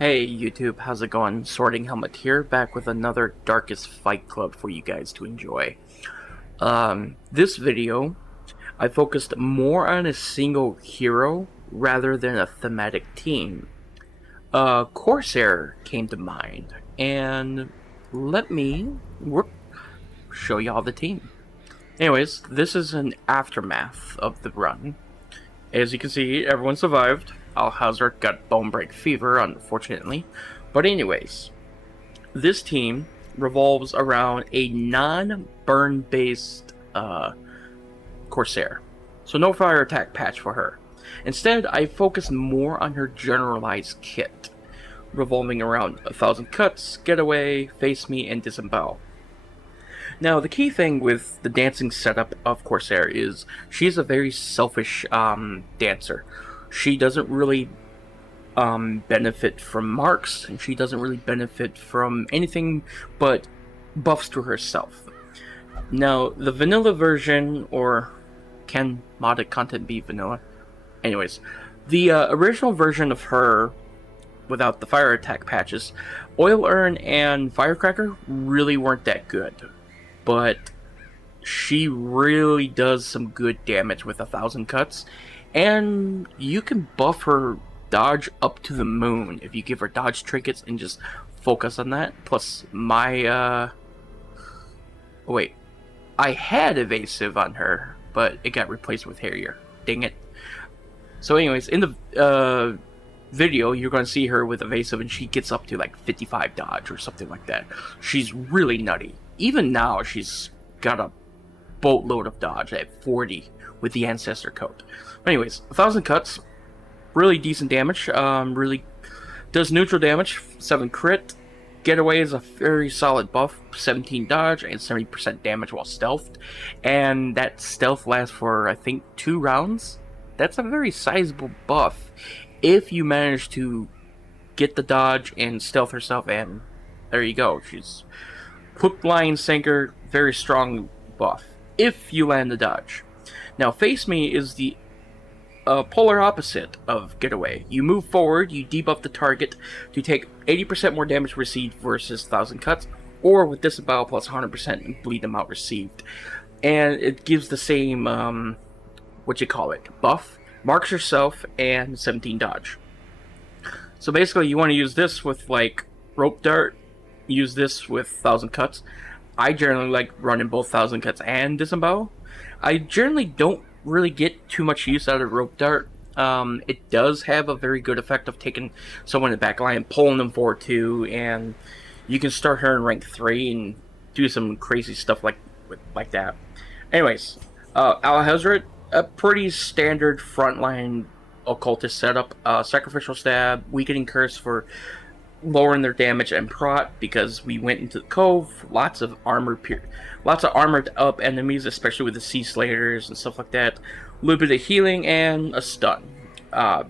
Hey YouTube, how's it going? Sorting Helmet here, back with another Darkest Fight Club for you guys to enjoy. This video, I focused more on a single hero rather than a thematic team. Corsair came to mind, and let me show y'all the team. Anyways, this is an aftermath of the run. As you can see, everyone survived. Alhazard got bone break fever, unfortunately. But anyways, this team revolves around a non-burn based Corsair. So no fire attack patch for her. Instead, I focused more on her generalized kit, revolving around 1,000 cuts, getaway, face me, and disembowel. Now, the key thing with the dancing setup of Corsair is she's a very selfish dancer. She doesn't really benefit from marks, and she doesn't really benefit from anything but buffs to herself. Now, the vanilla version, or can modded content be vanilla? Anyways, the original version of her, without the fire attack patches, Oil Urn and Firecracker really weren't that good. But she really does some good damage with 1,000 cuts, and you can buff her dodge up to the moon if you give her Dodge Trinkets and just focus on that. Plus my wait, I had evasive on her, but it got replaced with Harrier. Dang it. So anyways, in the video, you're going to see her with evasive, and she gets up to like 55 dodge or something like that. She's really nutty. Even now, she's got a boatload of dodge at 40 with the Ancestor Coat. But anyways, 1,000 cuts, really decent damage. Really does neutral damage, 7 crit. Getaway is a very solid buff, 17 dodge and 70% damage while stealthed. And that stealth lasts for, I think, 2 rounds. That's a very sizable buff if you manage to get the dodge and stealth herself, and there you go. She's hook, line, sinker, very strong buff if you land the dodge. Now, face me is the polar opposite of getaway. You move forward, you debuff the target to take 80% more damage received versus 1,000 cuts, or with disembowel plus 100% and bleed them out received. And it gives the same, buff, marks yourself, and 17 dodge. So basically, you want to use this with like rope dart. Use this with 1,000 cuts. I generally like running both 1,000 cuts and disembowel. I generally don't really get too much use out of rope dart. It does have a very good effect of taking someone in the back line, pulling them forward too, and you can start her in rank 3 and do some crazy stuff like that. Anyways, Alhazard, a pretty standard frontline occultist setup. Sacrificial stab, weakening curse for lowering their damage and prot, because we went into the cove, lots of armored up enemies, especially with the sea slayers and stuff like that. A little bit of healing and a stun.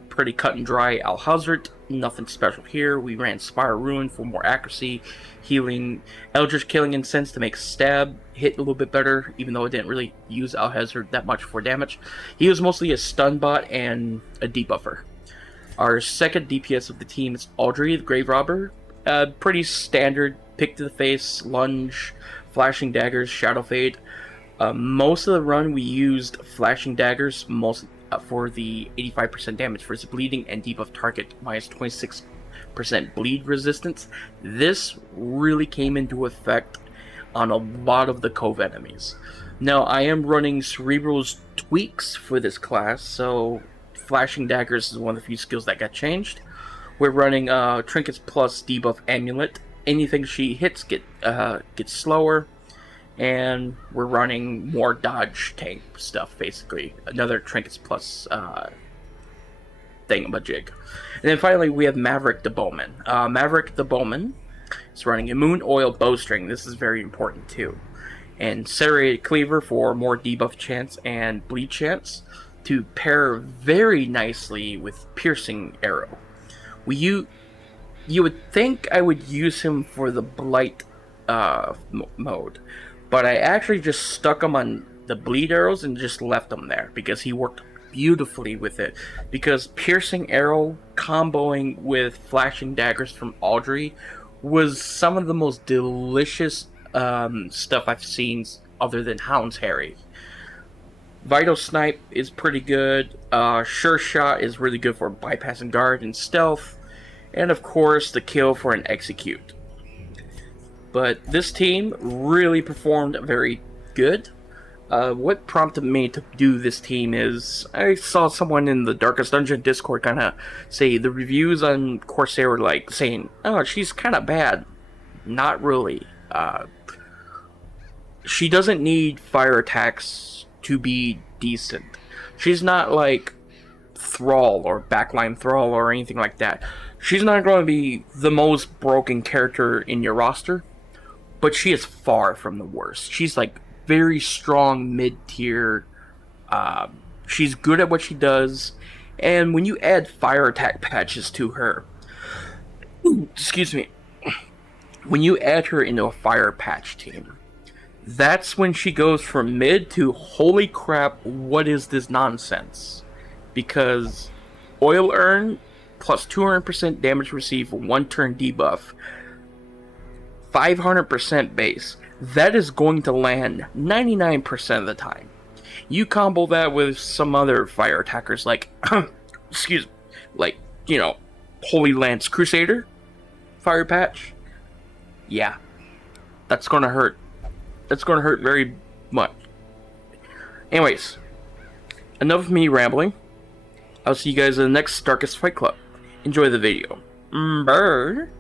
Pretty cut and dry Alhazard, nothing special here. We ran Spire Ruin for more accuracy, healing, Eldritch Killing Incense to make stab hit a little bit better, even though I didn't really use Alhazard that much for damage. He was mostly a stun bot and a debuffer. Our second DPS of the team is Audrey, the Grave Robber. Pretty standard, pick to the face, lunge, flashing daggers, shadow fade. Most of the run we used flashing daggers, most for the 85% damage versus bleeding and debuff target minus 26% bleed resistance. This really came into effect on a lot of the cove enemies. Now, I am running Cerebral's tweaks for this class, so flashing daggers is one of the few skills that got changed. We're running Trinkets plus debuff amulet. Anything she hits gets slower, and we're running more dodge tank stuff, basically. Another Trinkets plus thingamajig. And then finally we have Maverick the Bowman. Maverick the Bowman is running a Moon Oil Bowstring. This is very important too. And Serrated Cleaver for more debuff chance and bleed chance, to pair very nicely with Piercing Arrow. You would think I would use him for the Blight mode, but I actually just stuck him on the bleed arrows and just left him there because he worked beautifully with it, because piercing arrow comboing with flashing daggers from Audrey was some of the most delicious stuff I've seen other than Hound's Harry. Vital Snipe is pretty good. Sure Shot is really good for bypassing guard and stealth. And of course, the kill for an execute. But this team really performed very good. What prompted me to do this team is I saw someone in the Darkest Dungeon Discord kind of say the reviews on Corsair were like saying, "Oh, she's kind of bad." Not really. She doesn't need fire attacks to be decent. She's not like Thrall or Backline Thrall or anything like that. She's not going to be the most broken character in your roster, but she is far from the worst. She's like very strong mid-tier. She's good at what she does, and when you add fire attack patches to her, excuse me, when you add her into a fire patch team, that's when she goes from mid to holy crap, what is this nonsense? Because Oil Urn plus 200% damage received, 1 turn debuff, 500% base, that is going to land 99% of the time. You combo that with some other fire attackers like, excuse me, like, Holy Lance Crusader, fire patch, yeah, that's gonna hurt. That's gonna hurt very much. Anyways, enough of me rambling. I'll see you guys in the next Darkest Fight Club. Enjoy the video. Bird.